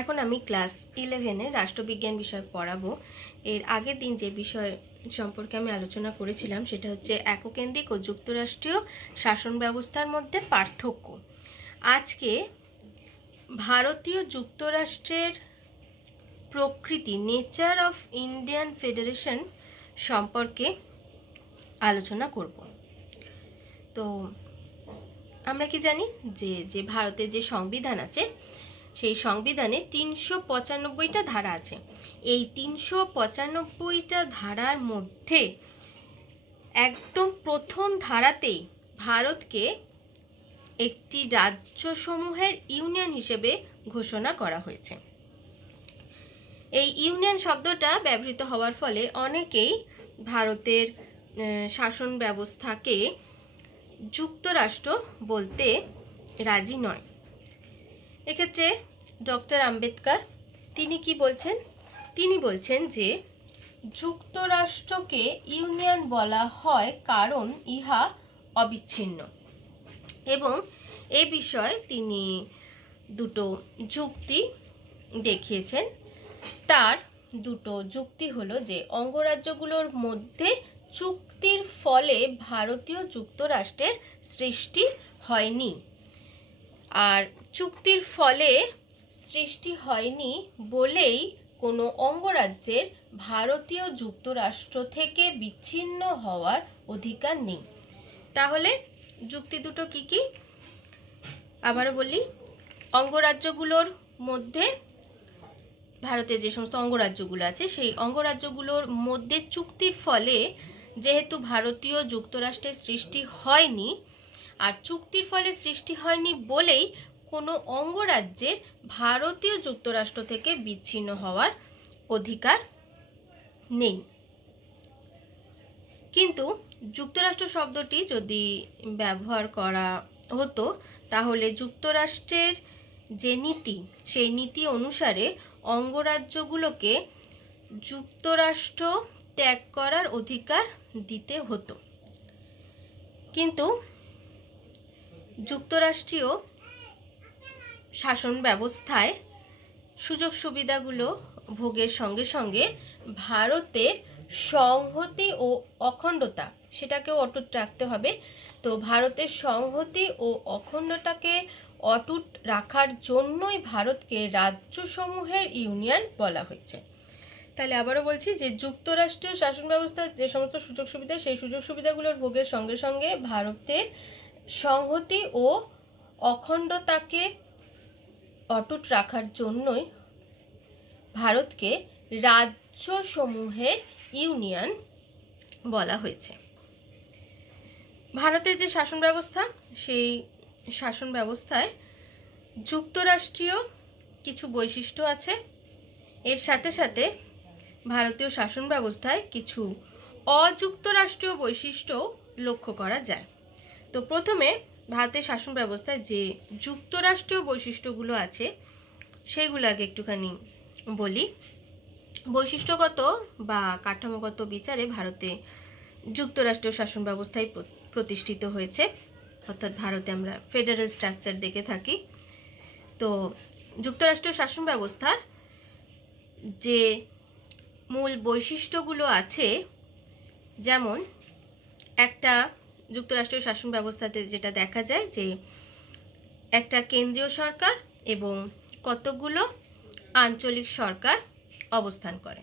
এখন আমি ক্লাস 11-এ রাষ্ট্রবিজ্ঞান বিষয় পড়াবো। এর আগের দিন যে বিষয় সম্পর্কে আমি আলোচনা করেছিলাম সেটা হচ্ছে এককেন্দ্রিক ও যুক্তরাষ্ট্রীয় শাসন ব্যবস্থার মধ্যে পার্থক্য। আজকে ভারতীয় যুক্তরাষ্ট্রের প্রকৃতি, নেচার অফ ইন্ডিয়ান ফেডারেশন সম্পর্কে আলোচনা করব। তো আমরা কি জানি যে ভারতের যে সংবিধান আছে সেই সংবিধানে 395টা ধারা আছে। এই 395টা ধারার মধ্যে একদম প্রথম ধারাতেই ভারতকে একটি রাজ্যসমূহের ইউনিয়ন হিসেবে ঘোষণা করা হয়েছে। এই ইউনিয়ন শব্দটা ব্যবহৃত হওয়ার ফলে অনেকেই ভারতের শাসন ব্যবস্থাকে যুক্তরাষ্ট্র বলতে রাজি নয়। এক্ষেত্রে ডক্টর আম্বেদকর তিনি কি বলছেন? তিনি বলছেন যে যুক্তরাষ্ট্রকে ইউনিয়ন বলা হয় কারণ ইহা অবিচ্ছিন্ন, এবং এ বিষয়ে তিনি দুটো যুক্তি দেখিয়েছেন। তার দুটো যুক্তি হলো যে অঙ্গরাজ্যগুলোর মধ্যে চুক্তির ফলে ভারতীয় যুক্তরাষ্ট্রের সৃষ্টি হয়নি, আর চুক্তির ফলে সৃষ্টি হয়নি বলেই কোনো অঙ্গরাজ্যের ভারতীয় যুক্তরাষ্ট্র থেকে বিচ্ছিন্ন হওয়ার অধিকার নেই। তাহলে যুক্তি দুটো কি কি? আবারও বলি, অঙ্গরাজ্যগুলোর মধ্যে ভারতের যে সমস্ত অঙ্গরাজ্যগুলো আছে সেই অঙ্গরাজ্যগুলোর মধ্যে চুক্তির ফলে যেহেতু ভারতীয় যুক্তরাষ্ট্রের সৃষ্টি হয়নি, আর চুক্তির ফলে সৃষ্টি হয়নি বলেই কোনো অঙ্গরাজ্যের ভারতীয় যুক্তরাষ্ট্র থেকে বিচ্ছিন্ন হওয়ার অধিকার নেই। কিন্তু যুক্তরাষ্ট্র শব্দটি যদি ব্যবহার করা হতো তাহলে যুক্তরাষ্ট্রের যে নীতি সেই নীতি অনুসারে অঙ্গরাজ্যগুলোকে যুক্তরাষ্ট্র ত্যাগ করার অধিকার দিতে হতো। কিন্তু যুক্তরাষ্ট্রীয় শাসন ব্যবস্থায় সুযোগ সুবিধাগুলো ভোগের সঙ্গে সঙ্গে ভারতের সংহতি ও অখণ্ডতা সেটাকেও অটুট রাখতে হবে। তো ভারতের সংহতি ও অখণ্ডতাকে অটুট রাখার জন্যই ভারতকে রাজ্যসমূহের ইউনিয়ন বলা হয়েছে। তাহলে আবারও বলছি যে যুক্তরাষ্ট্রীয় শাসন ব্যবস্থার যে সমস্ত সুযোগ সুবিধা সেই সুযোগ সুবিধাগুলোর ভোগের সঙ্গে সঙ্গে ভারতের সংহতি ও অখণ্ডতাকে অটুট রাখার জন্যই ভারতকে রাজ্যসমূহের ইউনিয়ন বলা হয়েছে। ভারতের যে শাসন ব্যবস্থা সেই শাসন ব্যবস্থায় যুক্তরাষ্ট্রীয় কিছু বৈশিষ্ট্য আছে, এর সাথে সাথে ভারতীয় শাসন ব্যবস্থায় কিছু অযুক্তরাষ্ট্রীয় বৈশিষ্ট্য লক্ষ্য করা যায়। তো প্রথমে ভারতের শাসন ব্যবস্থায় যে যুক্তরাষ্ট্রীয় বৈশিষ্ট্যগুলো আছে সেইগুলো আগে একটুখানি বলি। বৈশিষ্ট্যগত বা কাঠামোগত বিচারে ভারতে যুক্তরাষ্ট্রীয় শাসন ব্যবস্থায় প্রতিষ্ঠিত হয়েছে, অর্থাৎ ভারতে আমরা ফেডারেল স্ট্রাকচার দেখে থাকি। তো যুক্তরাষ্ট্রীয় শাসন ব্যবস্থার যে মূল বৈশিষ্ট্যগুলো আছে, যেমন একটা যুক্তরাষ্ট্রীয় শাসন ব্যবস্থাতে যেটা দেখা যায় যে একটা কেন্দ্রীয় সরকার এবং কতগুলো আঞ্চলিক সরকার অবস্থান করে।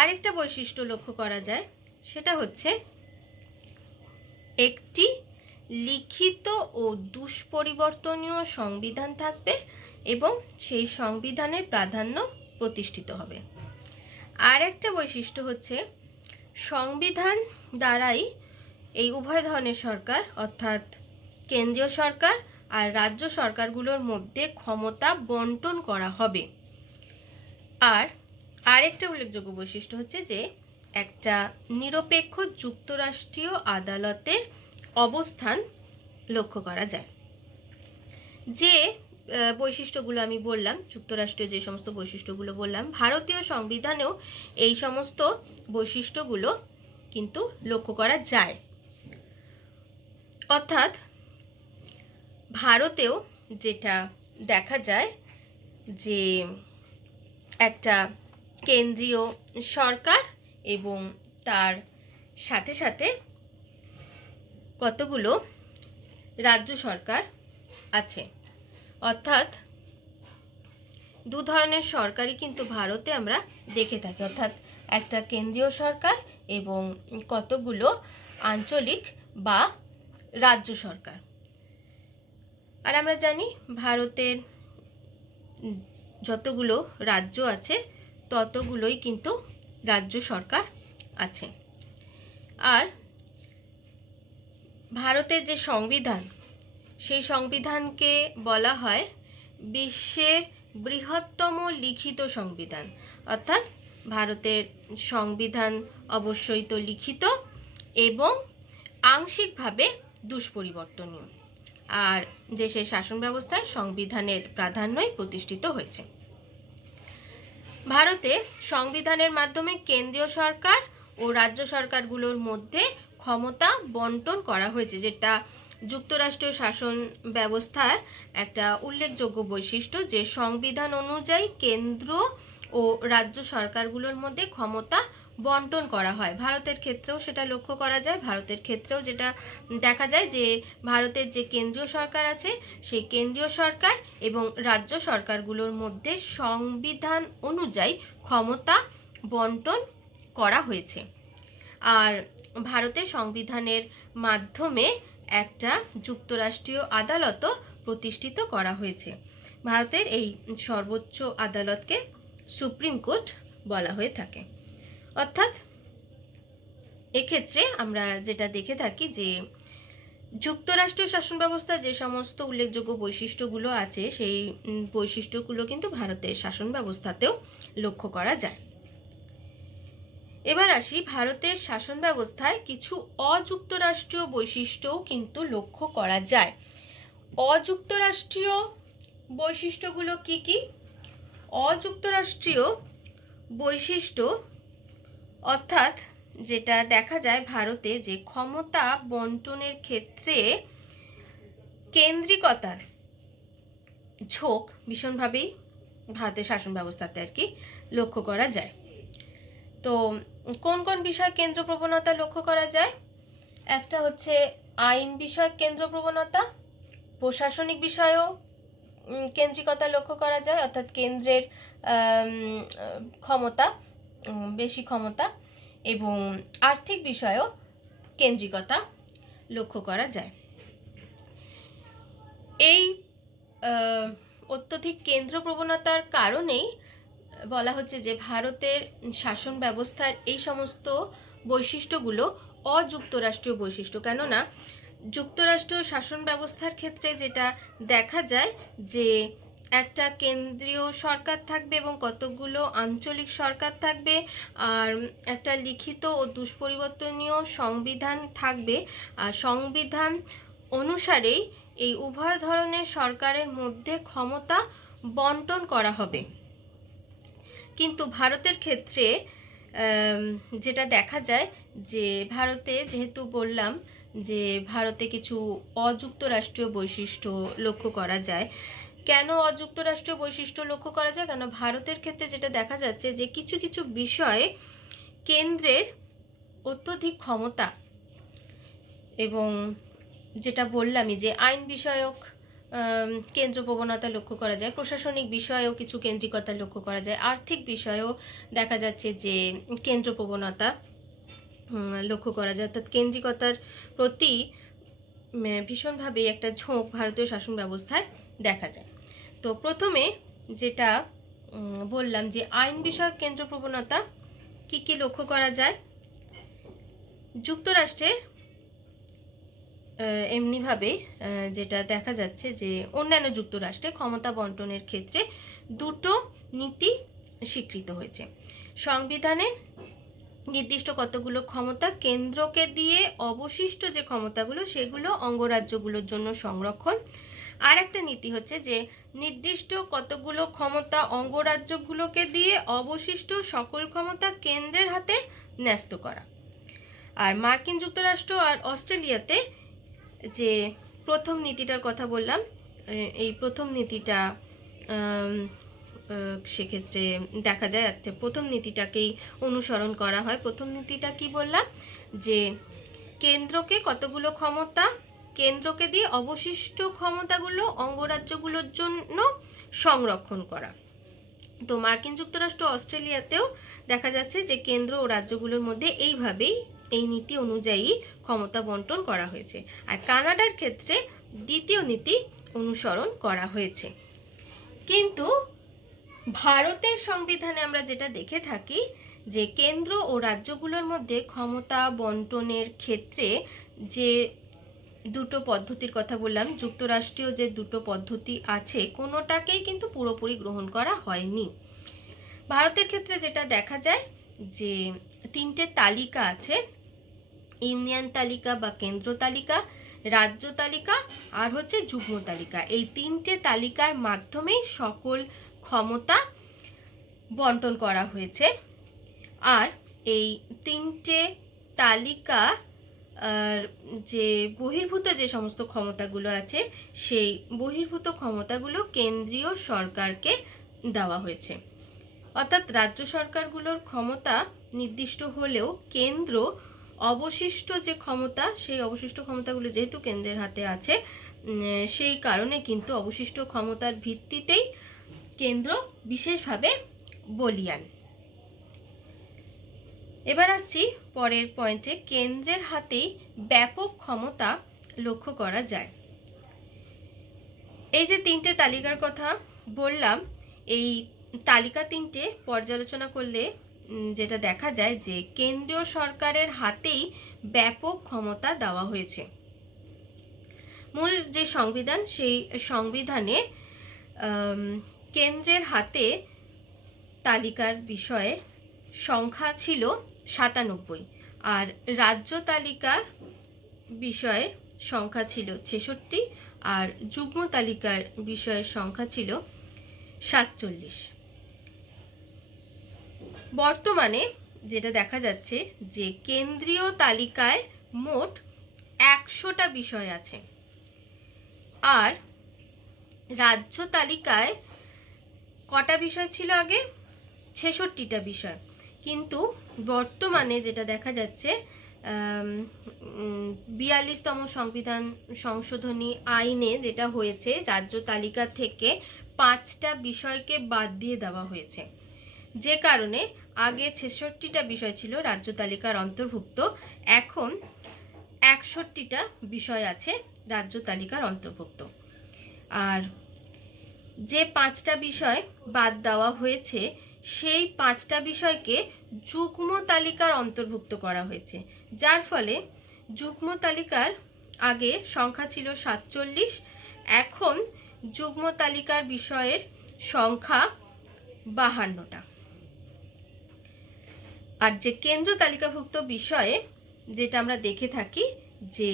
আরেকটা বৈশিষ্ট্য লক্ষ্য করা যায়, সেটা হচ্ছে একটি লিখিত ও দুষ্পরিবর্তনীয় সংবিধান থাকবে এবং সেই সংবিধানের প্রাধান্য প্রতিষ্ঠিত হবে। আর একটা বৈশিষ্ট্য হচ্ছে সংবিধান দ্বারাই এই উভয় ধরনের সরকার অর্থাৎ কেন্দ্রীয় সরকার আর রাজ্য সরকারগুলোর মধ্যে ক্ষমতা বন্টন করা হবে। আর আরেকটা উল্লেখযোগ্য বৈশিষ্ট্য হচ্ছে যে একটা নিরপেক্ষ যুক্তরাষ্ট্রীয় আদালতের অবস্থান লক্ষ্য করা যায়। যে বৈশিষ্ট্যগুলো আমি বললাম, যুক্তরাষ্ট্রীয় যে সমস্ত বৈশিষ্ট্যগুলো বললাম, ভারতীয় সংবিধানেও এই সমস্ত বৈশিষ্ট্যগুলো কিন্তু লক্ষ্য করা যায়। অর্থাৎ ভারতেও যেটা দেখা যায় যে একটা কেন্দ্রীয় সরকার এবং তার সাথে সাথে কতগুলো রাজ্য সরকার আছে। অর্থাৎ দু ধরনের সরকারই কিন্তু ভারতে আমরা দেখে থাকি, অর্থাৎ একটা কেন্দ্রীয় সরকার এবং কতগুলো আঞ্চলিক বা রাজ্য সরকার। আর আমরা জানি ভারতের যতগুলো রাজ্য আছে ততগুলোই কিন্তু রাজ্য সরকার আছে। আর ভারতের যে সংবিধান, সেই সংবিধানকে বলা হয় বিশ্বের বৃহত্তম লিখিত সংবিধান। অর্থাৎ ভারতের সংবিধান অবশ্যই তো লিখিত এবং আংশিকভাবে দুষ্পরিবর্তনীয়। আর দেশের শাসন ব্যবস্থায় সংবিধানের প্রাধান্যই প্রতিষ্ঠিত হয়েছে। ভারতে সংবিধানের মাধ্যমে কেন্দ্রীয় সরকার ও রাজ্য সরকারগুলোর মধ্যে ক্ষমতা বন্টন করা হয়েছে, যেটা যুক্তরাষ্ট্রীয় শাসন ব্যবস্থার একটা উল্লেখযোগ্য বৈশিষ্ট্য, যে সংবিধান অনুযায়ী কেন্দ্র ও রাজ্য সরকারগুলোর মধ্যে ক্ষমতা বন্টন করা হয়। ভারতের ক্ষেত্রেও সেটা লক্ষ্য করা যায়। ভারতের ক্ষেত্রেও যেটা দেখা যায় যে ভারতের যে কেন্দ্রীয় সরকার আছে সেই কেন্দ্রীয় সরকার এবং রাজ্য সরকারগুলোর মধ্যে সংবিধান অনুযায়ী ক্ষমতা বন্টন করা হয়েছে। আর ভারতের সংবিধানের মাধ্যমে একটা যুক্তরাষ্ট্রীয় আদালতও প্রতিষ্ঠিত করা হয়েছে। ভারতের এই সর্বোচ্চ আদালতকে সুপ্রিম কোর্ট বলা হয়ে থাকে। অর্থাৎ এক্ষেত্রে আমরা যেটা দেখে থাকি যে যুক্তরাষ্ট্রীয় শাসন ব্যবস্থা যে সমস্ত উল্লেখযোগ্য বৈশিষ্ট্যগুলো আছে সেই বৈশিষ্ট্যগুলো কিন্তু ভারতের শাসন ব্যবস্থাতেও লক্ষ্য করা যায়। এবার আসি, ভারতের শাসন ব্যবস্থায় কিছু অযুক্তরাষ্ট্রীয় বৈশিষ্ট্যও কিন্তু লক্ষ্য করা যায়। অযুক্তরাষ্ট্রীয় বৈশিষ্ট্যগুলো কি কি? অযুক্তরাষ্ট্রীয় বৈশিষ্ট্য অর্থাৎ যেটা দেখা যায় ভারতে, যে ক্ষমতা বন্টনের ক্ষেত্রে কেন্দ্রিকতার ঝোঁক ভীষণভাবেই ভারতের শাসন ব্যবস্থাতে আর কি লক্ষ্য করা যায়। তো কোন কোন বিষয় কেন্দ্র প্রবণতা লক্ষ্য করা যায়? একটা হচ্ছে আইন বিষয়ক কেন্দ্র প্রবণতা, প্রশাসনিক বিষয়েও কেন্দ্রিকতা লক্ষ্য করা যায়, অর্থাৎ কেন্দ্রের ক্ষমতা, বেশি ক্ষমতা, এবং আর্থিক বিষয়েও কেন্দ্রিকতা লক্ষ্য করা যায়। এই অত্যধিক কেন্দ্র প্রবণতার কারণেই বলা হচ্ছে যে ভারতের শাসন ব্যবস্থার এই সমস্ত বৈশিষ্ট্যগুলো অযুক্তরাষ্ট্রীয় বৈশিষ্ট্য। কেননা যুক্তরাষ্ট্রীয় শাসন ব্যবস্থার ক্ষেত্রে যেটা দেখা যায় যে একটা কেন্দ্রীয় সরকার থাকবে এবং কতগুলো আঞ্চলিক সরকার থাকবে, আর একটা লিখিত ও দুষ্পরিবর্তনীয় সংবিধান থাকবে, আর সংবিধান অনুসারেই এই উভয় ধরনের সরকারের মধ্যে ক্ষমতা বন্টন করা হবে। কিন্তু ভারতের ক্ষেত্রে যেটা দেখা যায় যে ভারতে, যেহেতু বললাম যে ভারতে কিছু অযুক্তরাষ্ট্রীয় বৈশিষ্ট্য লক্ষ্য করা যায়। কেন অযুক্তরাষ্ট্রীয় বৈশিষ্ট্য লক্ষ্য করা যায়? কেন ভারতের ক্ষেত্রে যেটা দেখা যাচ্ছে যে কিছু কিছু বিষয়ে কেন্দ্রের অত্যধিক ক্ষমতা, এবং যেটা বললামই যে আইন বিষয়ক কেন্দ্র প্রবণতা লক্ষ্য করা যায়, প্রশাসনিক বিষয়েও কিছু কেন্দ্রিকতা লক্ষ্য করা যায়, আর্থিক বিষয়েও দেখা যাচ্ছে যে কেন্দ্র প্রবণতা লক্ষ্য করা যায়। অর্থাৎ কেন্দ্রিকতার প্রতি ভীষণভাবে একটা ঝোঁক ভারতীয় শাসন ব্যবস্থায় দেখা যায়। তো প্রথমে যেটা বললাম যে আইন বিষয়ক কেন্দ্র প্রবণতা কি কি লক্ষ্য করা যায়। যুক্তরাষ্ট্রে এমনিভাবে যেটা দেখা যাচ্ছে যে অন্যান্য যুক্তরাষ্ট্রে ক্ষমতা বন্টনের ক্ষেত্রে দুটো নীতি স্বীকৃত হয়েছে। সংবিধানে নির্দিষ্ট কতগুলো ক্ষমতা কেন্দ্রকে দিয়ে অবশিষ্ট যে ক্ষমতাগুলো সেগুলো অঙ্গরাজ্যগুলোর জন্য সংরক্ষণ। আর একটা নীতি হচ্ছে যে নির্দিষ্ট কতগুলো ক্ষমতা অঙ্গরাজ্যগুলোকে দিয়ে অবশিষ্ট সকল ক্ষমতা কেন্দ্রের হাতে ন্যস্ত করা। আর মার্কিন যুক্তরাষ্ট্র আর অস্ট্রেলিয়াতে যে প্রথম নীতিটার কথা বললাম, এই প্রথম নীতিটা সেক্ষেত্রে দেখা যায় প্রথম নীতিটাকেই অনুসরণ করা হয়। প্রথম নীতিটা কি বললাম, যে কেন্দ্রকে কতগুলো ক্ষমতা, কেন্দ্রকে দিয়ে অবশিষ্ট ক্ষমতাগুলো অঙ্গরাজ্যগুলোর জন্য সংরক্ষণ করা। তো মার্কিন যুক্তরাষ্ট্র, অস্ট্রেলিয়াতেও দেখা যাচ্ছে যে কেন্দ্র ও রাজ্যগুলোর মধ্যে এইভাবেই, এই নীতি অনুযায়ী ক্ষমতা বন্টন করা হয়েছে। আর কানাডার ক্ষেত্রে দ্বিতীয় নীতি অনুসরণ করা হয়েছে। কিন্তু ভারতের সংবিধানে আমরা যেটা দেখে থাকি, যে কেন্দ্র ও রাজ্যগুলোর মধ্যে ক্ষমতা বন্টনের ক্ষেত্রে যে দুটো পদ্ধতির কথা বললাম, যুক্তরাষ্ট্রীয় যে দুটো পদ্ধতি আছে, কোনোটাকেই কিন্তু পুরোপুরি গ্রহণ করা হয়নি। ভারতের ক্ষেত্রে যেটা দেখা যায়, যে তিনটে তালিকা আছে, ইউনিয়ন তালিকা বা কেন্দ্র তালিকা, রাজ্য তালিকা আর হচ্ছে যুগ্ম তালিকা। এই তিনটে তালিকার মাধ্যমেই সকল ক্ষমতা বন্টন করা হয়েছে। আর এই তিনটে তালিকা যে বহির্ভূত যে সমস্ত ক্ষমতাগুলো আছে, সেই বহির্ভূত ক্ষমতাগুলো কেন্দ্রীয় সরকারকে দেওয়া হয়েছে। অর্থাৎ রাজ্য সরকারগুলোর ক্ষমতা নির্দিষ্ট হলেও কেন্দ্র অবশিষ্ট যে ক্ষমতা, সেই অবশিষ্ট ক্ষমতাগুলো যেহেতু কেন্দ্রের হাতে আছে, সেই কারণে কিন্তু অবশিষ্ট ক্ষমতার ভিত্তিতেই কেন্দ্র বিশেষভাবে বলীয়ান। এবার আসছি পরের পয়েন্টে, কেন্দ্রের হাতেই ব্যাপক ক্ষমতা লক্ষ্য করা যায়। এই যে তিনটে তালিকার কথা বললাম, এই তালিকা তিনটে পর্যালোচনা করলে যেটা দেখা যায়, যে কেন্দ্রীয় সরকারের হাতেই ব্যাপক ক্ষমতা দেওয়া হয়েছে। মূল যে সংবিধান, সেই সংবিধানে কেন্দ্রের হাতে তালিকার বিষয়ে সংখ্যা ছিল 97, আর রাজ্য তালিকার বিষয়ে সংখ্যা ছিল 66, আর যুগ্ম তালিকার বিষয়ের সংখ্যা ছিল 47। বর্তমানে যেটা দেখা যাচ্ছে, যে কেন্দ্রীয় তালিকায় মোট 100টা বিষয় আছে, আর রাজ্য তালিকায় কটা বিষয় ছিল আগে? 66টা বিষয়। কিন্তু বর্তমানে যেটা দেখা যাচ্ছে, 42তম সংবিধান সংশোধনী আইনে যেটা হয়েছে, রাজ্য তালিকা থেকে 5টা বিষয়কে বাদ দিয়ে দেওয়া হয়েছে। যে কারণে আগে 66টা বিষয় ছিল রাজ্য তালিকার অন্তর্ভুক্ত, এখন 61টা বিষয় আছে রাজ্য তালিকার অন্তর্ভুক্ত। আর যে 5টা বিষয় বাদ দেওয়া হয়েছে, সেই 5টা বিষয়কে যুগ্ম তালিকার অন্তর্ভুক্ত করা হয়েছে, যার ফলে যুগ্ম তালিকার আগে সংখ্যা ছিল 47, এখন যুগ্ম তালিকার বিষয়ের সংখ্যা 52টা। আর যে কেন্দ্র তালিকাভুক্ত বিষয়ে যেটা আমরা দেখে থাকি, যে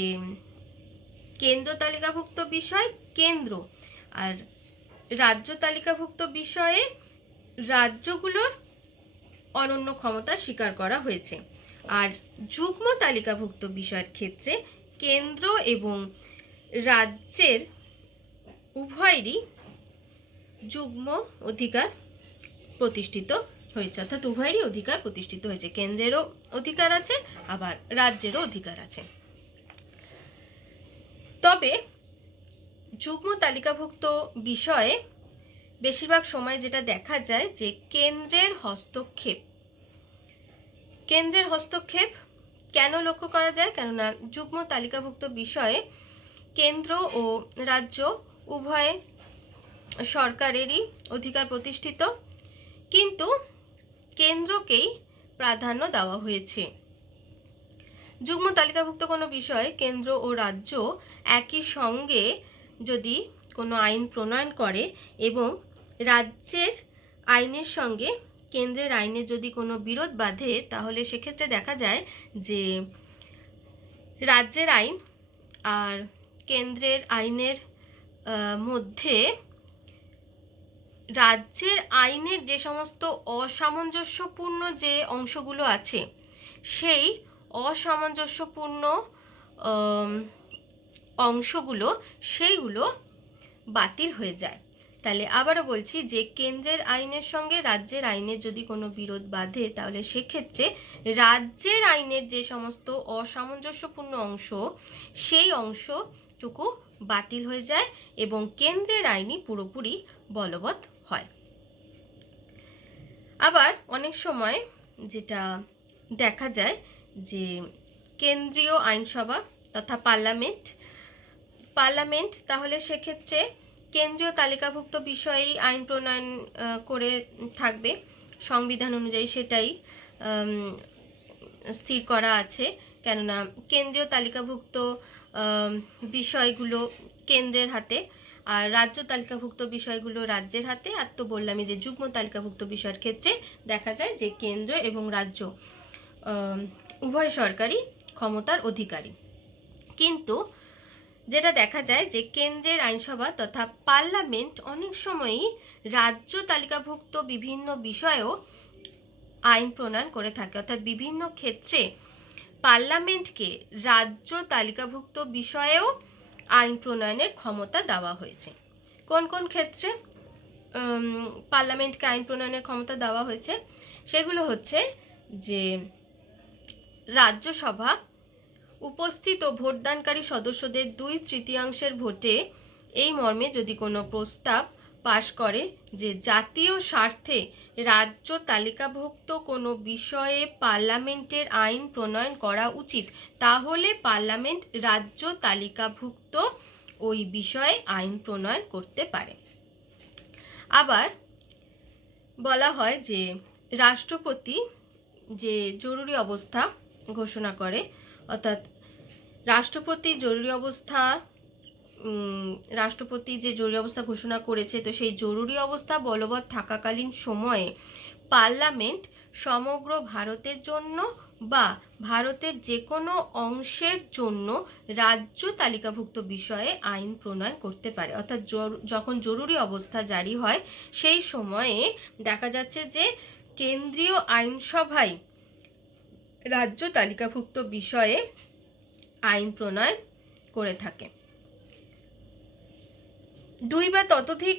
কেন্দ্র তালিকাভুক্ত বিষয় কেন্দ্র, আর রাজ্য তালিকাভুক্ত বিষয়ে রাজ্যগুলোর অনন্য ক্ষমতা স্বীকার করা হয়েছে। আর যুগ্ম তালিকাভুক্ত বিষয়ের ক্ষেত্রে কেন্দ্র এবং রাজ্যের উভয়েরই যুগ্ম অধিকার প্রতিষ্ঠিত হয়েছে, অর্থাৎ উভয়েরই অধিকার প্রতিষ্ঠিত হয়েছে। কেন্দ্রেরও অধিকার আছে, আবার রাজ্যেরও অধিকার আছে। তবে যুগ্ম তালিকাভুক্ত বিষয়ে বেশিরভাগ সময় যেটা দেখা যায়, যে কেন্দ্রের হস্তক্ষেপ কেন লক্ষ্য করা যায়? কেননা যুগ্ম তালিকাভুক্ত বিষয়ে কেন্দ্র ও রাজ্য উভয় সরকারেরই অধিকার প্রতিষ্ঠিত, কিন্তু কেন্দ্রকেই প্রাধান্য দেওয়া হয়েছে। যুগ্ম তালিকাভুক্ত কোনো বিষয়ে কেন্দ্র ও রাজ্য একই সঙ্গে যদি কোনো আইন প্রণয়ন করে এবং রাজ্যের আইনের সঙ্গে কেন্দ্রের আইনের যদি কোনো বিরোধ বাধে, তাহলে সেক্ষেত্রে দেখা যায় যে রাজ্যের আইন আর কেন্দ্রের আইনের মধ্যে রাজ্যের আইনের যে সমস্ত অসামঞ্জস্যপূর্ণ যে অংশগুলো আছে, সেই অসামঞ্জস্যপূর্ণ অংশগুলো সেইগুলো বাতিল হয়ে যায়। তাহলে আবারও বলছি যে কেন্দ্রের আইনের সঙ্গে রাজ্যের আইনের যদি কোনো বিরোধ বাধে তাহলে সেক্ষেত্রে রাজ্যের আইনের যে সমস্ত অসামঞ্জস্যপূর্ণ অংশ সেই অংশটুকু বাতিল হয়ে যায় এবং কেন্দ্রের আইনই পুরোপুরি বলবৎ হয়। আবার অনেক সময় যেটা দেখা যায় যে কেন্দ্রীয় আইনসভা তথা পার্লামেন্ট তাহলে সেক্ষেত্রে কেন্দ্রীয় তালিকাভুক্ত বিষয়েই আইন প্রণয়ন করে থাকবে, সংবিধান অনুযায়ী সেটাই স্থির করা আছে। কেননা কেন্দ্রীয় তালিকাভুক্ত বিষয়গুলো কেন্দ্রের হাতে, আর রাজ্য তালিকাভুক্ত বিষয়গুলো রাজ্যের হাতে। আর তো বললামই যে যুগ্ম তালিকাভুক্ত বিষয়ের ক্ষেত্রে দেখা যায় যে কেন্দ্র এবং রাজ্য উভয় সরকারি ক্ষমতার অধিকারী। কিন্তু যেটা দেখা যায় যে কেন্দ্রের আইনসভা তথা পার্লামেন্ট অনেক সময়ই রাজ্য তালিকাভুক্ত বিভিন্ন বিষয়েও আইন প্রণয়ন করে থাকে, অর্থাৎ বিভিন্ন ক্ষেত্রে পার্লামেন্টকে রাজ্য তালিকাভুক্ত বিষয়েও আইন প্রণয়নের ক্ষমতা দেওয়া হয়েছে। কোন কোন ক্ষেত্রে পার্লামেন্টকে আইন প্রণয়নের ক্ষমতা দেওয়া হয়েছে সেগুলো হচ্ছে যে রাজ্যসভা উপস্থিত ও ভোটদানকারী সদস্যদের 2/3 ভোটে এই মর্মে যদি কোনো প্রস্তাব পাশ করে যে জাতীয় স্বার্থে রাজ্য তালিকাভুক্ত কোনো বিষয়ে পার্লামেন্টের আইন প্রণয়ন করা উচিত, তাহলে পার্লামেন্ট রাজ্য তালিকাভুক্ত ওই বিষয়ে আইন প্রণয়ন করতে পারে। আবার বলা হয় যে রাষ্ট্রপতি যে জরুরি অবস্থা ঘোষণা করে, অর্থাৎ রাষ্ট্রপতি যে জরুরি অবস্থা ঘোষণা করেছে, তো সেই জরুরি অবস্থা বলবৎ থাকাকালীন সময়ে পার্লামেন্ট সমগ্র ভারতের জন্য বা ভারতের যে কোনো অংশের জন্য রাজ্য তালিকাভুক্ত বিষয়ে আইন প্রণয়ন করতে পারে। অর্থাৎ যখন জরুরি অবস্থা জারি হয় সেই সময়ে দেখা যাচ্ছে যে কেন্দ্রীয় আইনসভায় রাজ্য তালিকাভুক্ত বিষয়ে আইন প্রণয়ন করে থাকে। 2 বা ততোধিক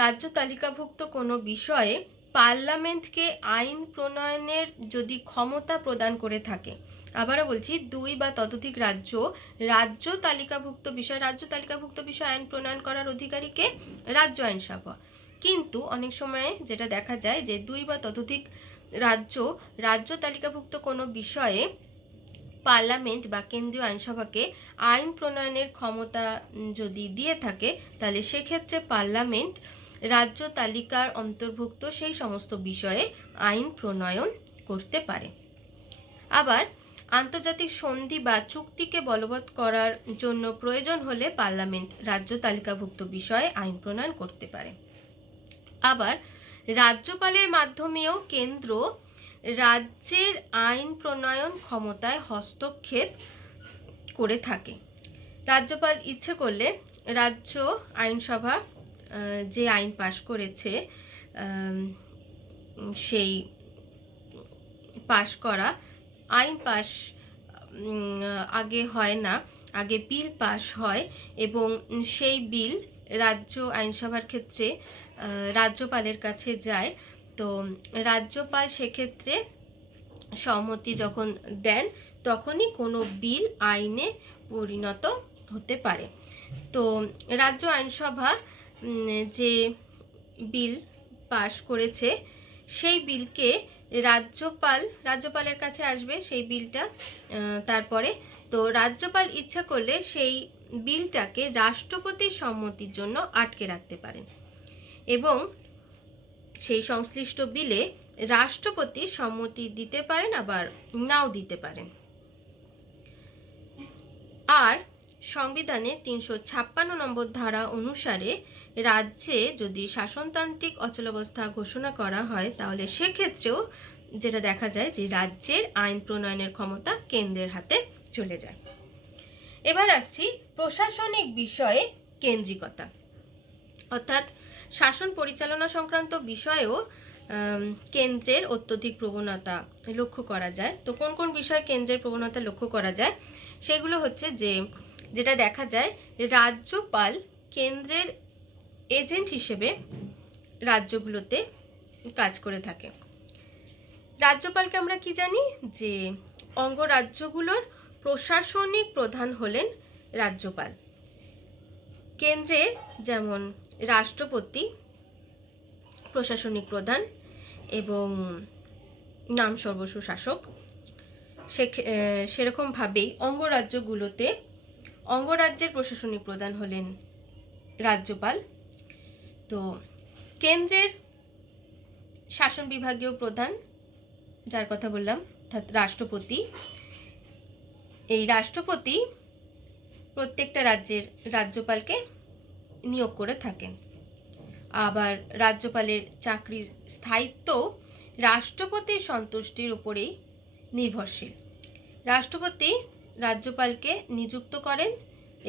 রাজ্য তালিকাভুক্ত কোনো বিষয়ে পার্লামেন্টকে আইন প্রণয়নের যদি ক্ষমতা প্রদান করে থাকে, আবারও বলছি 2 বা ততোধিক রাজ্য তালিকাভুক্ত বিষয় আইন প্রণয়ন করার অধিকারীকে রাজ্য আইনসভা। কিন্তু অনেক সময় যেটা দেখা যায় যে 2 বা ততোধিক রাজ্য তালিকাভুক্ত কোনো বিষয়ে পার্লামেন্ট বা কেন্দ্রীয় আইনসভাকে আইন প্রণয়নের ক্ষমতা যদি দিয়ে থাকে তাহলে সেক্ষেত্রে পার্লামেন্ট রাজ্য তালিকার অন্তর্ভুক্ত সেই সমস্ত বিষয়ে আইন প্রণয়ন করতে পারে। আবার আন্তর্জাতিক সন্ধি বা চুক্তিকে বলবৎ করার জন্য প্রয়োজন হলে পার্লামেন্ট রাজ্য তালিকাভুক্ত বিষয়ে আইন প্রণয়ন করতে পারে। আবার রাজ্যপালের মাধ্যমেও কেন্দ্র রাজ্যের আইন প্রণয়ন ক্ষমতায় হস্তক্ষেপ করে থাকে। রাজ্যপাল ইচ্ছে করলে রাজ্য আইনসভা যে আইন পাশ করেছে সেই পাশ করা আইন পাশ আগে হয় না, আগে বিল পাশ হয় এবং সেই বিল রাজ্য আইনসভার ক্ষেত্রে রাজ্যপালের কাছে যায়। তো রাজ্যপাল সেক্ষেত্রে সম্মতি যখন দেন তখনই কোনো বিল আইনে পরিণত হতে পারে। তো রাজ্য আইনসভা যে বিল পাশ করেছে সেই বিলকে রাজ্যপালের কাছে আসবে সেই বিলটা। তারপরে তো রাজ্যপাল ইচ্ছা করলে সেই বিলটাকে রাষ্ট্রপতির সম্মতির জন্য আটকে রাখতে পারেন এবং সেই সংশ্লিষ্ট বিলে রাষ্ট্রপতি সম্মতি দিতে পারেন আবার নাও দিতে পারেন। আর সংবিধানে 356 নম্বর ধারা অনুসারে রাজ্যে যদি শাসনতান্ত্রিক অচলাবস্থা ঘোষণা করা হয় তাহলে সেক্ষেত্রেও যেটা দেখা যায় যে রাজ্যের আইন প্রণয়নের ক্ষমতা কেন্দ্রের হাতে চলে যায়। এবার আসছি প্রশাসনিক বিষয়ে কেন্দ্রিকতা, অর্থাৎ শাসন পরিচালনা সংক্রান্ত বিষয়েও কেন্দ্রের অত্যধিক প্রবণতা লক্ষ্য করা যায়। তো কোন কোন বিষয়ে কেন্দ্রের প্রবণতা লক্ষ্য করা যায় সেগুলো হচ্ছে যেটা দেখা যায় রাজ্যপাল কেন্দ্রের এজেন্ট হিসেবে রাজ্যগুলোতে কাজ করে থাকে। রাজ্যপালকে আমরা কি জানি, যে অঙ্গরাজ্যগুলোর প্রশাসনিক প্রধান হলেন রাজ্যপাল। কেন্দ্রে যেমন রাষ্ট্রপতি প্রশাসনিক প্রধান এবং নাম সর্বস্ব শাসক, সেরকমভাবেই অঙ্গরাজ্যগুলোতে অঙ্গরাজ্যের প্রশাসনিক প্রধান হলেন রাজ্যপাল। তো কেন্দ্রের শাসন বিভাগীয় প্রধান, যার কথা বললাম, অর্থাৎ রাষ্ট্রপতি। এই রাষ্ট্রপতি প্রত্যেকটা রাজ্যের রাজ্যপালকে নিয়োগ করে থাকেন। আবার রাজ্যপালের চাকরির স্থায়িত্ব রাষ্ট্রপতির সন্তুষ্টির উপরেই নির্ভরশীল। রাষ্ট্রপতি রাজ্যপালকে নিযুক্ত করেন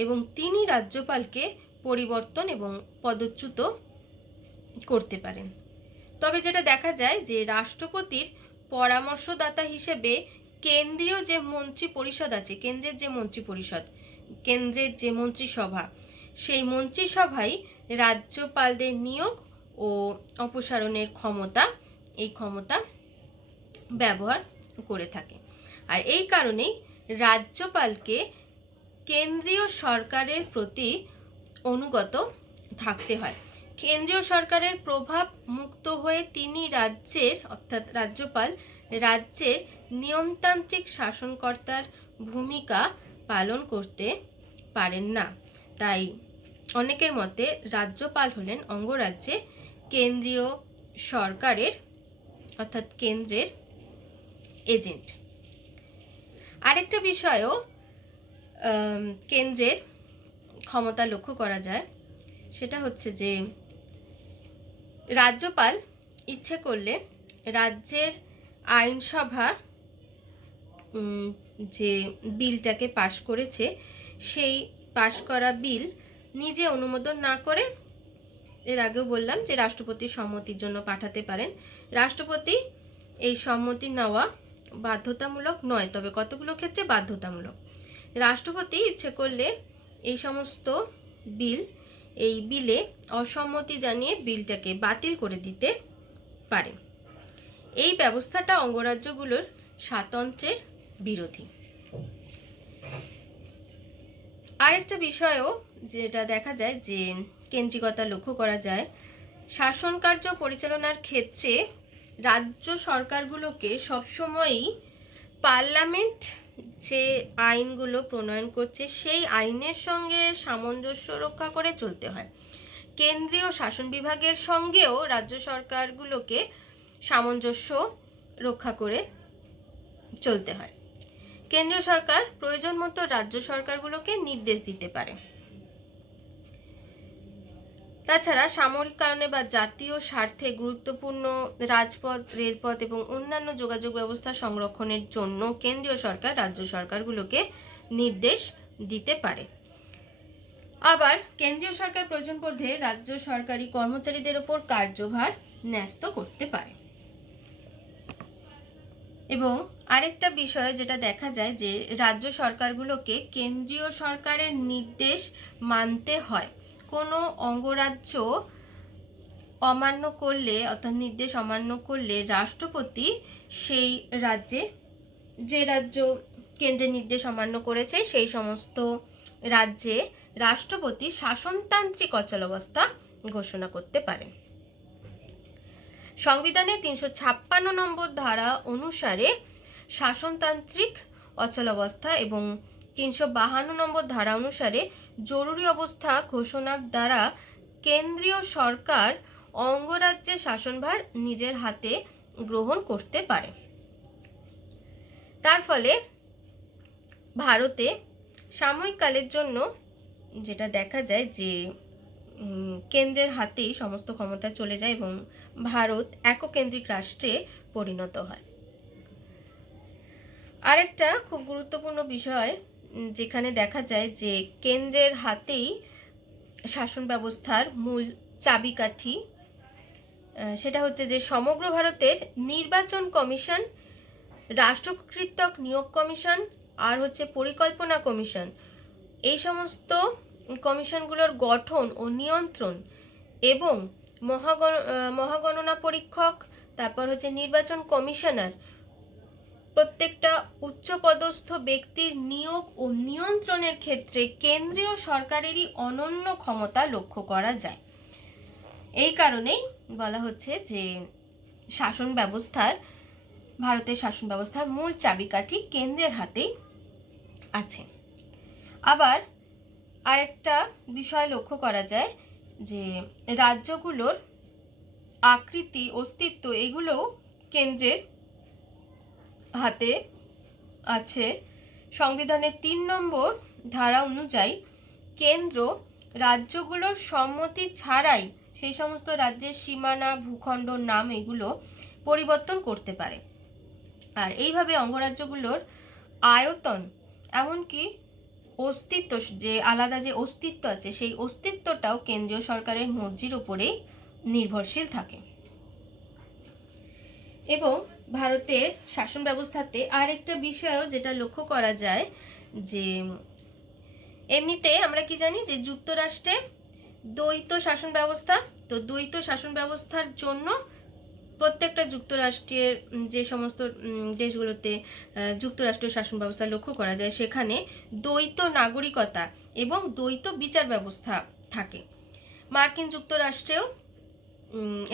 এবং তিনি রাজ্যপালকে পরিবর্তন এবং পদচ্যুত করতে পারেন। তবে যেটা দেখা যায় যে রাষ্ট্রপতির পরামর্শদাতা হিসেবে কেন্দ্রীয় যে মন্ত্রী পরিষদ আছে, কেন্দ্রের যে মন্ত্রী পরিষদ, কেন্দ্রের যে মন্ত্রিসভা, সেই মন্ত্রিসভাই রাজ্যপালদের নিয়োগ ও অপসারণের ক্ষমতা, এই ক্ষমতা ব্যবহার করে থাকে। আর এই কারণেই রাজ্যপালকে কেন্দ্রীয় সরকারের প্রতি অনুগত থাকতে হয়। কেন্দ্রীয় সরকারের প্রভাব মুক্ত হয়ে তিনি রাজ্যের, অর্থাৎ রাজ্যপাল রাজ্যের নিয়মতান্ত্রিক শাসনকর্তার ভূমিকা পালন করতে পারেন না। তাই অনেকের মতে রাজ্যপাল হলেন অঙ্গরাজ্যে কেন্দ্রীয় সরকারের, অর্থাৎ কেন্দ্রের এজেন্ট। আরেকটা বিষয়ও কেন্দ্রের ক্ষমতা লক্ষ্য করা যায়, সেটা হচ্ছে যে রাজ্যপাল ইচ্ছে করলে রাজ্যের আইনসভা যে বিলটাকে পাশ করেছে, সেই পাশ করা বিল নিজে অনুমোদন না করে, এর আগেও বললাম যে রাষ্ট্রপতির সম্মতির জন্য পাঠাতে পারেন। রাষ্ট্রপতি এই সম্মতি নেওয়া বাধ্যতামূলক নয়, তবে কতগুলো ক্ষেত্রে বাধ্যতামূলক। রাষ্ট্রপতি ইচ্ছে করলে এই সমস্ত এই বিলে অসম্মতি জানিয়ে বিলটাকে বাতিল করে দিতে পারে। এই ব্যবস্থাটা অঙ্গরাজ্যগুলোর স্বাতন্ত্র্যের বিরোধী। আরেকটা বিষয়ও যেটা দেখা যায় যে কেন্দ্রিকতা লক্ষ্য করা যায়, শাসন কার্য পরিচালনার ক্ষেত্রে রাজ্য সরকারগুলোকে সবসময়ই পার্লামেন্ট যে আইনগুলো প্রণয়ন করছে সেই আইনের সঙ্গে সামঞ্জস্য রক্ষা করে চলতে হয়। কেন্দ্রীয় শাসন বিভাগের সঙ্গেও রাজ্য সরকারগুলোকে সামঞ্জস্য রক্ষা করে চলতে হয়। কেন্দ্রীয় সরকার প্রয়োজন মতো রাজ্য সরকারগুলোকে নির্দেশ দিতে পারে। তাছাড়া সামরিক কারণে বা জাতীয় স্বার্থে গুরুত্বপূর্ণ রাজপথ, রেলপথ এবং অন্যান্য যোগাযোগ ব্যবস্থা সংরক্ষণের জন্য কেন্দ্রীয় সরকার রাজ্য সরকারগুলোকে নির্দেশ দিতে পারে। আবার কেন্দ্রীয় সরকার প্রয়োজন বোধে রাজ্য সরকারি কর্মচারীদের ওপর কার্যভার ন্যস্ত করতে পারে। এবং আরেকটা বিষয় যেটা দেখা যায় যে রাজ্য সরকারগুলোকে কেন্দ্রীয় সরকারের নির্দেশ মানতে হয়। কোনো অঙ্গরাজ্য অমান্য করলে, অর্থাৎ নির্দেশ অমান্য করলে রাষ্ট্রপতি সেই রাজ্যে, যে রাজ্য কেন্দ্রের নির্দেশ অমান্য করেছে সেই সমস্ত রাজ্যে রাষ্ট্রপতি শাসনতান্ত্রিক অচলাবস্থা ঘোষণা করতে পারেন। সংবিধানের 356 নম্বর ধারা অনুসারে শাসনতান্ত্রিক অচলাবস্থা এবং 352 নম্বর ধারা অনুসারে জরুরি অবস্থা ঘোষণার দ্বারা কেন্দ্রীয় সরকার অঙ্গরাজ্যের শাসনভার নিজের হাতে গ্রহণ করতে পারে। তার ফলে ভারতে সাময়িক কালের জন্য যেটা দেখা যায় যে কেন্দ্রের হাতেই সমস্ত ক্ষমতা চলে যায় এবং ভারত এককেন্দ্রিক রাষ্ট্রে পরিণত হয়। আরেকটা খুব গুরুত্বপূর্ণ বিষয় যেখানে দেখা যায় যে কেন্দ্রের হাতেই শাসন ব্যবস্থার মূল চাবিকাঠি, সেটা হচ্ছে যে সমগ্র ভারতের নির্বাচন কমিশন, রাষ্ট্রকৃতক নিয়োগ কমিশন আর হচ্ছে পরিকল্পনা কমিশন, এই সমস্ত কমিশনগুলোর গঠন ও নিয়ন্ত্রণ এবং মহাগণনা পরীক্ষক, তারপর হচ্ছে নির্বাচন কমিশনার, প্রত্যেকটা উচ্চপদস্থ ব্যক্তির নিয়োগ ও নিয়ন্ত্রণের ক্ষেত্রে কেন্দ্রীয় সরকারেরই অনন্য ক্ষমতা লক্ষ্য করা যায়। এই কারণেই বলা হচ্ছে যে ভারতের শাসন ব্যবস্থার মূল চাবিকাঠি কেন্দ্রের হাতেই আছে। আবার আরেকটা বিষয় লক্ষ্য করা যায় যে রাজ্যগুলোর আকৃতি, অস্তিত্ব এগুলোও কেন্দ্রের হাতে আছে। সংবিধানের 3 নম্বর ধারা অনুযায়ী কেন্দ্র রাজ্যগুলোর সম্মতি ছাড়াই সেই সমস্ত রাজ্যের সীমানা, ভূখণ্ড, নাম এগুলো পরিবর্তন করতে পারে। আর এইভাবে অঙ্গরাজ্যগুলোর আয়তন, এমনকি অস্তিত্ব, যে আলাদা যে অস্তিত্ব আছে সেই অস্তিত্বটাও কেন্দ্রীয় সরকারের মর্জির উপরেই নির্ভরশীল থাকে। এবং ভারতের শাসন ব্যবস্থাতে আরেকটা বিষয়ও যেটা লক্ষ্য করা যায় যে এমনিতে আমরা কি জানি যে যুক্তরাষ্ট্রে দ্বৈত শাসন ব্যবস্থা। তো দ্বৈত শাসন ব্যবস্থার জন্য প্রত্যেকটা যুক্তরাষ্ট্রের যে সমস্ত দেশগুলোতে যুক্তরাষ্ট্রীয় শাসন ব্যবস্থা লক্ষ্য করা যায় সেখানে দ্বৈত নাগরিকতা এবং দ্বৈত বিচার ব্যবস্থা থাকে। মার্কিন যুক্তরাষ্ট্রেও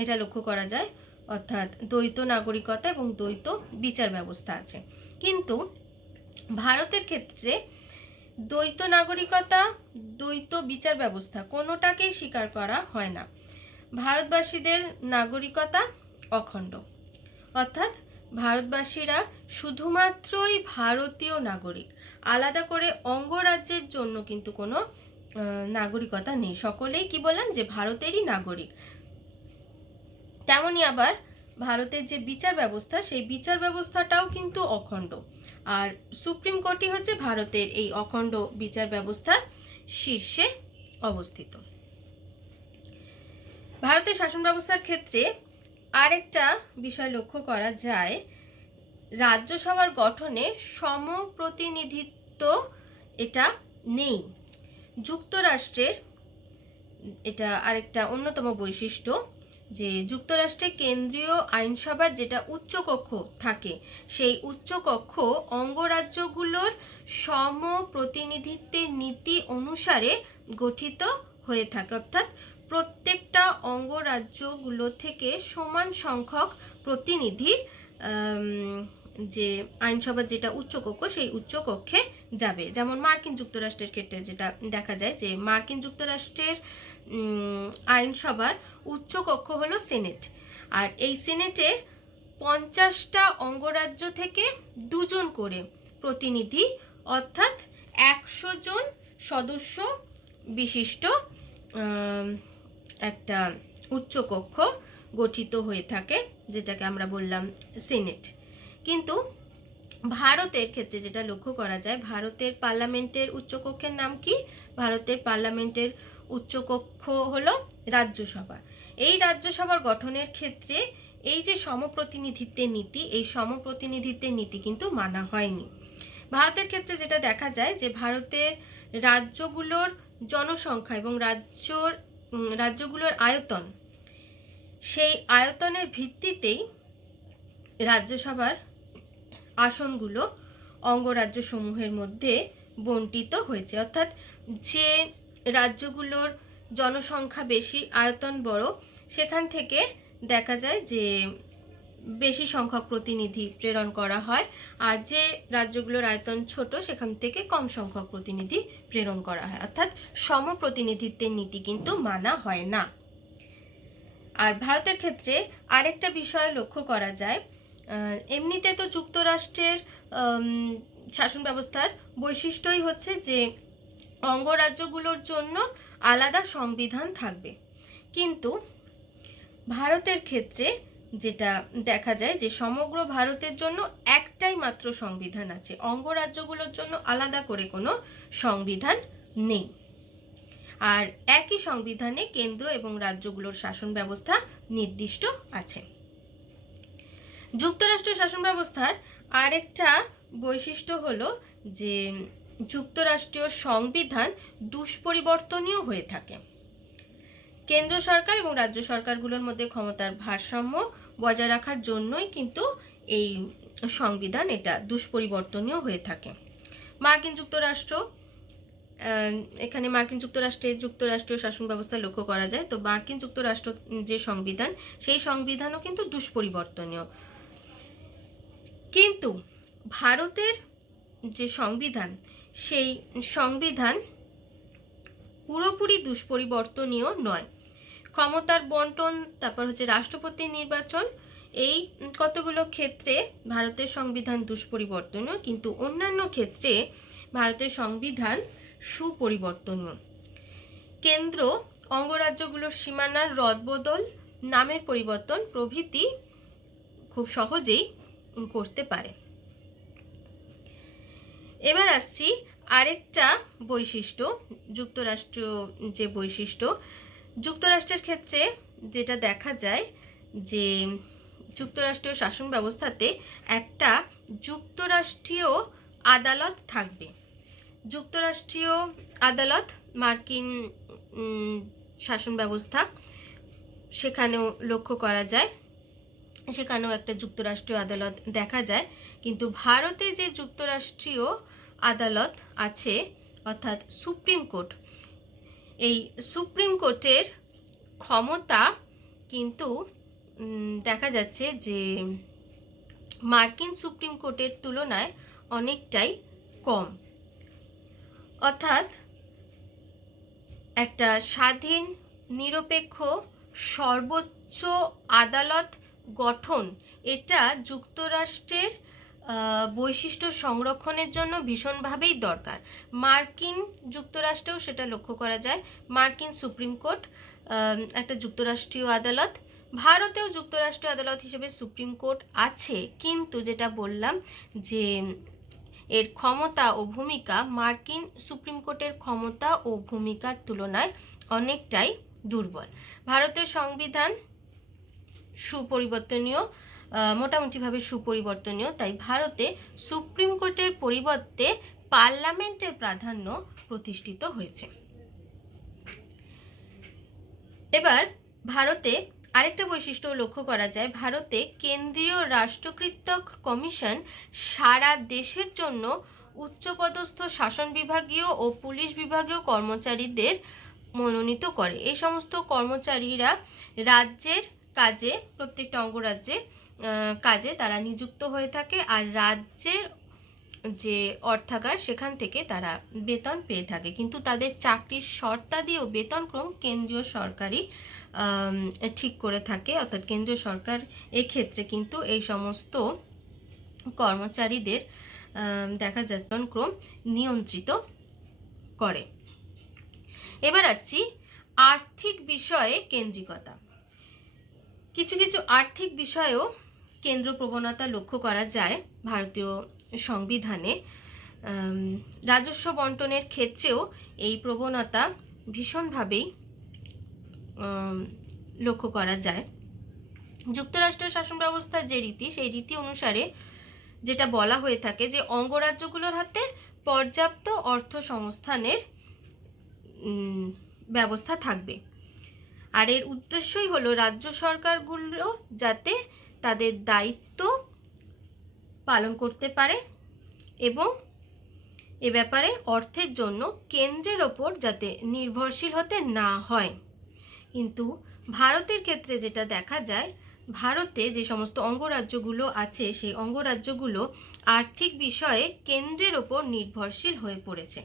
এটা লক্ষ্য করা যায়, অর্থাৎ দ্বৈত নাগরিকতা এবং দ্বৈত বিচার ব্যবস্থা আছে। কিন্তু ভারতের ক্ষেত্রে দ্বৈত নাগরিকতা, দ্বৈত বিচার ব্যবস্থা কোনোটাকেই স্বীকার করা হয় না। ভারতবাসীদের নাগরিকতা অখণ্ড, অর্থাৎ ভারতবাসীরা শুধুমাত্রই ভারতীয় নাগরিক। আলাদা করে অঙ্গরাজ্যের জন্য কিন্তু কোনো নাগরিকতা নেই, সকলেই কি বললাম যে ভারতেরই নাগরিক। তেমনি আবার ভারতের যে বিচার ব্যবস্থা সেই বিচার ব্যবস্থাটাও কিন্তু অখণ্ড। আর সুপ্রিম কোর্টই হচ্ছে ভারতের এই অখণ্ড বিচার ব্যবস্থার শীর্ষে অবস্থিত। ভারতের শাসন ব্যবস্থার ক্ষেত্রে আরেকটা বিষয় লক্ষ্য করা যায়, রাজ্যসভার গঠনে সমপ্রতিনিধিত্ব এটা নেই। যুক্তরাষ্ট্রের এটা আরেকটা অন্যতম বৈশিষ্ট্য যে যুক্তরাষ্ট্রে কেন্দ্রীয় আইনসভার যেটা উচ্চকক্ষ থাকে সেই উচ্চকক্ষ অঙ্গরাজ্যগুলোর সমপ্রতিনিধিত্বের নীতি অনুসারে গঠিত হয়ে থাকে, অর্থাৎ প্রত্যেকটা অঙ্গরাজ্যগুলো থেকে সমান সংখ্যক প্রতিনিধি যে আইনসভার যেটা উচ্চকক্ষ সেই উচ্চকক্ষে যাবে। যেমন মার্কিন যুক্তরাষ্ট্রের ক্ষেত্রে যেটা দেখা যায় যে মার্কিন যুক্তরাষ্ট্রের আইনসভার উচ্চকক্ষ হলো সিনেট। আর এই সিনেটে 50টা অঙ্গরাজ্য থেকে 2 জন করে প্রতিনিধি, অর্থাৎ 100 জন সদস্য বিশিষ্ট একটা উচ্চকক্ষ গঠিত হয়ে থাকে, যেটাকে আমরা বললাম সিনেট। কিন্তু ভারতের ক্ষেত্রে যেটা লক্ষ্য করা যায়, ভারতের পার্লামেন্টের উচ্চকক্ষের নাম কি? ভারতের পার্লামেন্টের উচ্চকক্ষ হলো রাজ্যসভা। এই রাজ্যসভার গঠনের ক্ষেত্রে এই যে সমপ্রতিনিধিত্বের নীতি, এই সমপ্রতিনিধিত্বের নীতি কিন্তু মানা হয়নি। ভারতের ক্ষেত্রে যেটা দেখা যায় যে ভারতের রাজ্যগুলোর জনসংখ্যা এবং রাজ্যগুলোর আয়তন, সেই আয়তনের ভিত্তিতেই রাজ্যসভার আসনগুলো অঙ্গরাজ্য সমূহের মধ্যে বণ্টিত হয়েছে। অর্থাৎ যে রাজ্যগুলোর জনসংখ্যা বেশি, আয়তন বড়, সেখান থেকে দেখা যায় যে বেশি সংখ্যক প্রতিনিধি প্রেরণ করা হয়, আর যে রাজ্যগুলোর আয়তন ছোট সেখান থেকে কম সংখ্যক প্রতিনিধি প্রেরণ করা হয়। অর্থাৎ সমপ্রতিনিধিত্বের নীতি কিন্তু মানা হয় না। আর ভারতের ক্ষেত্রে আরেকটা বিষয় লক্ষ্য করা যায়, এমনিতে তো যুক্তরাষ্ট্রের শাসন ব্যবস্থার বৈশিষ্ট্যই হচ্ছে যে অঙ্গরাজ্যগুলোর জন্য আলাদা সংবিধান থাকবে, কিন্তু ভারতের ক্ষেত্রে যেটা দেখা যায় যে সমগ্র ভারতের জন্য একটাই মাত্র সংবিধান আছে, অঙ্গরাজ্যগুলোর জন্য আলাদা করে কোনো সংবিধান নেই। আর একই সংবিধানে কেন্দ্র এবং রাজ্যগুলোর শাসন ব্যবস্থা নির্দিষ্ট আছে। যুক্তরাষ্ট্রীয় শাসন ব্যবস্থার আরেকটা বৈশিষ্ট্য হলো যে যুক্তরাষ্ট্রীয় সংবিধান দুষ্পরিবর্তনীয় হয়ে থাকে। কেন্দ্র সরকার এবং রাজ্য সরকারগুলোর মধ্যে ক্ষমতার ভারসাম্য বজায় রাখার জন্যই কিন্তু এই সংবিধান এটা দুষ্পরিবর্তনীয় হয়ে থাকে। মার্কিন যুক্তরাষ্ট্র, এখানে মার্কিন যুক্তরাষ্ট্রীয় শাসন ব্যবস্থা লক্ষ্য করা যায়। তো মার্কিন যুক্তরাষ্ট্র যে সংবিধান, সেই সংবিধানও কিন্তু দুষ্পরিবর্তনীয়। কিন্তু ভারতের যে সংবিধান, সেই সংবিধান পুরোপুরি দুষ্পরিবর্তনীয় নয়। ক্ষমতার বন্টন, তারপর হচ্ছে রাষ্ট্রপতি নির্বাচন, এই কতগুলো ক্ষেত্রে ভারতের সংবিধান দুষ্পরিবর্তনীয়, কিন্তু অন্যান্য ক্ষেত্রে ভারতের সংবিধান সুপরিবর্তনীয়। কেন্দ্র অঙ্গরাজ্যগুলোর সীমানার রদবদল, নামের পরিবর্তন প্রভৃতি খুব সহজেই করতে পারে। এবার আসছি আরেকটা বৈশিষ্ট্য, যুক্তরাষ্ট্রীয় যে বৈশিষ্ট্য। যুক্তরাষ্ট্রের ক্ষেত্রে যেটা দেখা যায় যে যুক্তরাষ্ট্রীয় শাসন ব্যবস্থাতে একটা যুক্তরাষ্ট্রীয় আদালত থাকবে। যুক্তরাষ্ট্রীয় আদালত মার্কিন শাসন ব্যবস্থা, সেখানেও লক্ষ্য করা যায়, সেখানেও একটা যুক্তরাষ্ট্রীয় আদালত দেখা যায়। কিন্তু ভারতে যে যুক্তরাষ্ট্রীয় আদালত আছে, অর্থাৎ সুপ্রিম কোর্ট, এই সুপ্রিম কোর্টের ক্ষমতা কিন্তু দেখা যাচ্ছে যে মার্কিন সুপ্রিম কোর্টের তুলনায় অনেকটাই কম। অর্থাৎ একটা স্বাধীন, নিরপেক্ষ, সর্বোচ্চ আদালত গঠন, এটা যুক্তরাষ্ট্রের বৈশিষ্ট্য সংরক্ষণের জন্য ভীষণভাবেই দরকার। মার্কিন যুক্তরাষ্ট্রেও সেটা লক্ষ্য করা যায়। মার্কিন সুপ্রিম কোর্ট একটা যুক্তরাষ্ট্রীয় আদালত, ভারতেও যুক্তরাষ্ট্রীয় আদালত হিসেবে সুপ্রিম কোর্ট আছে, কিন্তু যেটা বললাম যে এর ক্ষমতা ও ভূমিকা মার্কিন সুপ্রিম কোর্টের ক্ষমতা ও ভূমিকার তুলনায় অনেকটাই দুর্বল। ভারতের সংবিধান সুপরিবর্তনীয়, মোটামুটিভাবে সুপরিবর্তনীয়, তাই ভারতে সুপ্রিম কোর্টের পরিবর্তে পার্লামেন্টের প্রাধান্য প্রতিষ্ঠিত হয়েছে। এবার ভারতে আরেকটা বৈশিষ্ট্য লক্ষ্য করা যায়। ভারতে কেন্দ্রীয় রাষ্ট্রকৃতক কমিশন সারা দেশের জন্য উচ্চপদস্থ শাসন বিভাগীয় ও পুলিশ বিভাগীয় কর্মচারীদের মনোনীত করে। এই সমস্ত কর্মচারীরা রাজ্যের কাজে, প্রত্যেকটা অঙ্গরাজ্যে কাজে তারা নিযুক্ত হয়ে থাকে, আর রাজ্যের যে অর্থাগার সেখান থেকে তারা বেতন পেয়ে থাকে। কিন্তু তাদের চাকরির শর্তাদি ও বেতনক্রম কেন্দ্রীয় সরকারই ঠিক করে থাকে, অর্থাৎ কেন্দ্রীয় সরকার এক্ষেত্রে কিন্তু এই সমস্ত কর্মচারীদের দেখা যায় বেতনক্রম নিয়ন্ত্রিত করে। এবার আসছি আর্থিক বিষয়ে কেন্দ্রিকতা। কিছু কিছু আর্থিক বিষয়েও কেন্দ্র প্রবণতা লক্ষ্য করা যায় ভারতীয় সংবিধানে। রাজস্ব বন্টনের ক্ষেত্রেও এই প্রবণতা ভীষণভাবেই লক্ষ্য করা যায়। যুক্তরাষ্ট্রীয় শাসন ব্যবস্থার যে রীতি, সেই রীতি অনুসারে যেটা বলা হয়ে থাকে যে অঙ্গরাজ্যগুলোর হাতে পর্যাপ্ত অর্থ সংস্থানের ব্যবস্থা থাকবে, আর এর উদ্দেশ্যই হলো রাজ্য সরকারগুলো যাতে তাদের দায়িত্ব পালন করতে পারে এবং এ ব্যাপারে অর্থের জন্য কেন্দ্রের ওপর যাতে নির্ভরশীল হতে না হয়। কিন্তু ভারতের ক্ষেত্রে যেটা দেখা যায়, ভারতে যে সমস্ত অঙ্গরাজ্যগুলো আছে, সেই অঙ্গরাজ্যগুলো আর্থিক বিষয়ে কেন্দ্রের ওপর নির্ভরশীল হয়ে পড়েছে।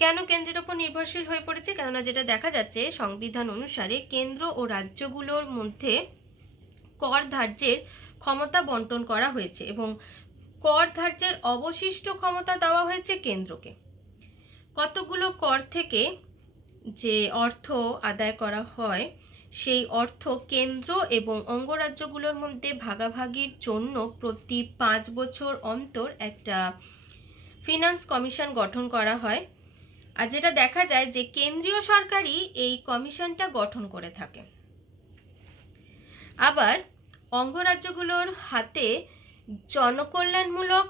কেন কেন্দ্রের ওপর নির্ভরশীল হয়ে পড়েছে? কেননা যেটা দেখা যাচ্ছে সংবিধান অনুসারে কেন্দ্র ও রাজ্যগুলোর মধ্যে কর ধার্যের ক্ষমতা বন্টন করা হয়েছে এবং কর ধার্যের অবশিষ্ট ক্ষমতা দেওয়া হয়েছে কেন্দ্রকে। কতগুলো কর থেকে যে অর্থ আদায় করা হয়, সেই অর্থ কেন্দ্র এবং অঙ্গরাজ্যগুলোর মধ্যে ভাগাভাগির জন্য প্রতি 5 বছর অন্তর একটা ফিনান্স কমিশন গঠন করা হয়। আর যেটা দেখা যায় যে কেন্দ্রীয় সরকারই এই কমিশনটা গঠন করে থাকে। আবার অঙ্গরাজ্যগুলোর হাতে জনকল্যাণমূলক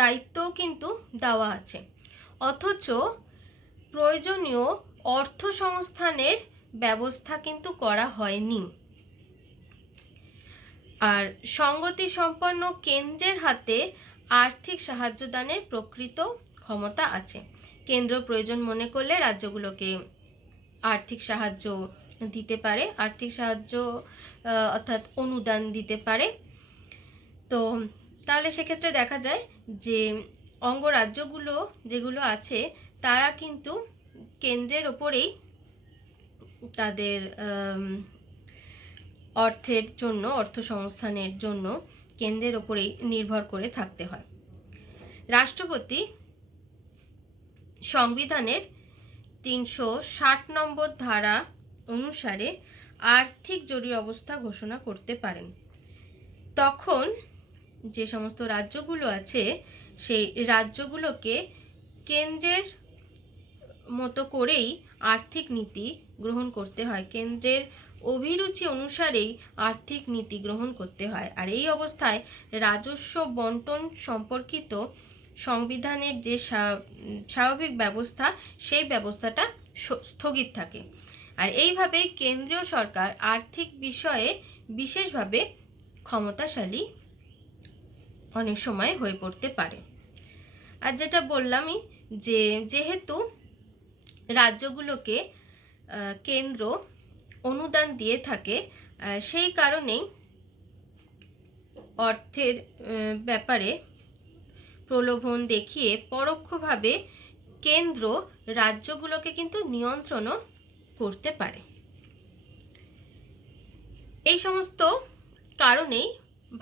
দায়িত্বও কিন্তু দেওয়া আছে, অথচ প্রয়োজনীয় অর্থ সংস্থানের ব্যবস্থা কিন্তু করা হয়নি। আর সংগতি সম্পন্ন কেন্দ্রের হাতে আর্থিক সাহায্য দানের প্রকৃত ক্ষমতা আছে। কেন্দ্র প্রয়োজন মনে করলে রাজ্যগুলোকে আর্থিক সাহায্য দিতে পারে, আর্থিক সাহায্য অর্থাৎ অনুদান দিতে পারে। তো তাহলে সেক্ষেত্রে দেখা যায় যে অঙ্গরাজ্যগুলো যেগুলো আছে তারা কিন্তু কেন্দ্রের ওপরেই তাদের অর্থের জন্য, অর্থ সংস্থানের জন্য কেন্দ্রের ওপরেই নির্ভর করে থাকতে হয়। রাষ্ট্রপতি সংবিধানের 360 নম্বর ধারা অনুসারে আর্থিক জরুরি অবস্থা ঘোষণা করতে পারেন। তখন যে সমস্ত রাজ্যগুলো আছে সেই রাজ্যগুলোকে কেন্দ্রের মতো করেই আর্থিক নীতি গ্রহণ করতে হয়, কেন্দ্রের অভিরুচি অনুসারেই আর্থিক নীতি গ্রহণ করতে হয়। আর এই অবস্থায় রাজস্ব বন্টন সম্পর্কিত সংবিধানের যে স্বাভাবিক ব্যবস্থা সেই ব্যবস্থাটা স্থগিত থাকে। আর এইভাবেই কেন্দ্রীয় সরকার আর্থিক বিষয়ে বিশেষভাবে ক্ষমতাশালী অনেক সময় হয়ে পড়তে পারে। আর যেটা বললামই যে যেহেতু রাজ্যগুলোকে কেন্দ্র অনুদান দিয়ে থাকে, সেই কারণেই অর্থের ব্যাপারে প্রলোভন দেখিয়ে পরোক্ষভাবে কেন্দ্র রাজ্যগুলোকে কিন্তু নিয়ন্ত্রণও করতে পারে। এই সমস্ত কারণেই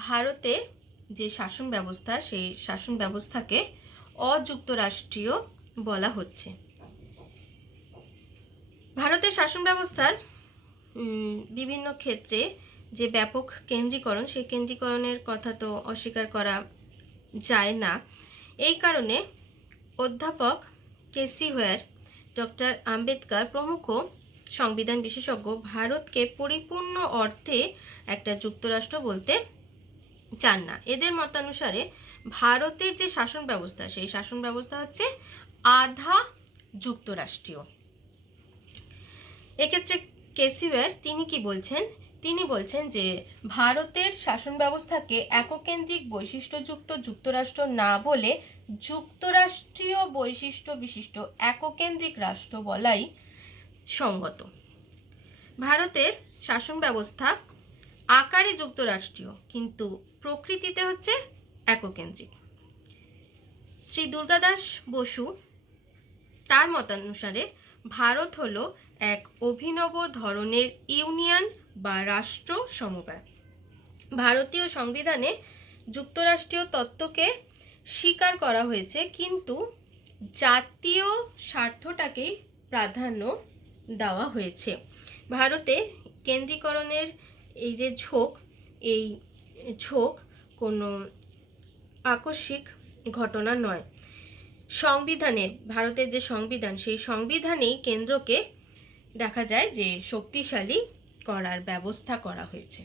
ভারতে যে শাসন ব্যবস্থা সেই শাসন ব্যবস্থাকে অযুক্তরাষ্ট্রীয় বলা হচ্ছে। ভারতের শাসন ব্যবস্থার বিভিন্ন ক্ষেত্রে যে ব্যাপক কেন্দ্রীকরণ, সেই কেন্দ্রীকরণের কথা তো অস্বীকার করা যায় না। এই কারণে অধ্যাপক কেসি হোয়ার, ডক্টর আম্বেদকর প্রমুখ সংবিধান বিশেষজ্ঞ ভারতকে পরিপূর্ণ অর্থে একটা যুক্তরাষ্ট্র বলতে চান না। এদের মতানুসারে ভারতের যে শাসন ব্যবস্থা সেই শাসন ব্যবস্থা হচ্ছে আধা যুক্তরাষ্ট্রীয়। এক্ষেত্রে কেসি হোয়ার তিনি কি বলছেন? তিনি বলছেন যে ভারতের শাসন ব্যবস্থাকে এককেন্দ্রিক বৈশিষ্ট্যযুক্ত যুক্তরাষ্ট্র না বলে যুক্তরাষ্ট্রীয় বৈশিষ্ট্য বিশিষ্ট এককেন্দ্রিক রাষ্ট্র বলাই সঙ্গত। ভারতের শাসন ব্যবস্থা আকারে যুক্তরাষ্ট্রীয় কিন্তু প্রকৃতিতে হচ্ছে এককেন্দ্রিক। শ্রী দুর্গাদাস বসু তার মতানুসারে ভারত হলো এক অভিনব ধরনের ইউনিয়ন বা রাষ্ট্র সমবায়। ভারতীয় সংবিধানে যুক্তরাষ্ট্রীয় তত্ত্বকে স্বীকার করা হয়েছে, কিন্তু জাতীয় স্বার্থটাকেই প্রাধান্য দেওয়া হয়েছে। ভারতে কেন্দ্রীকরণের এই যে ঝোঁক, এই ঝোঁক কোনো আকস্মিক ঘটনা নয়। সংবিধানে, ভারতের যে সংবিধান সেই সংবিধানেই কেন্দ্রকে দেখা যায় যে শক্তিশালী করার ব্যবস্থা করা হয়েছে।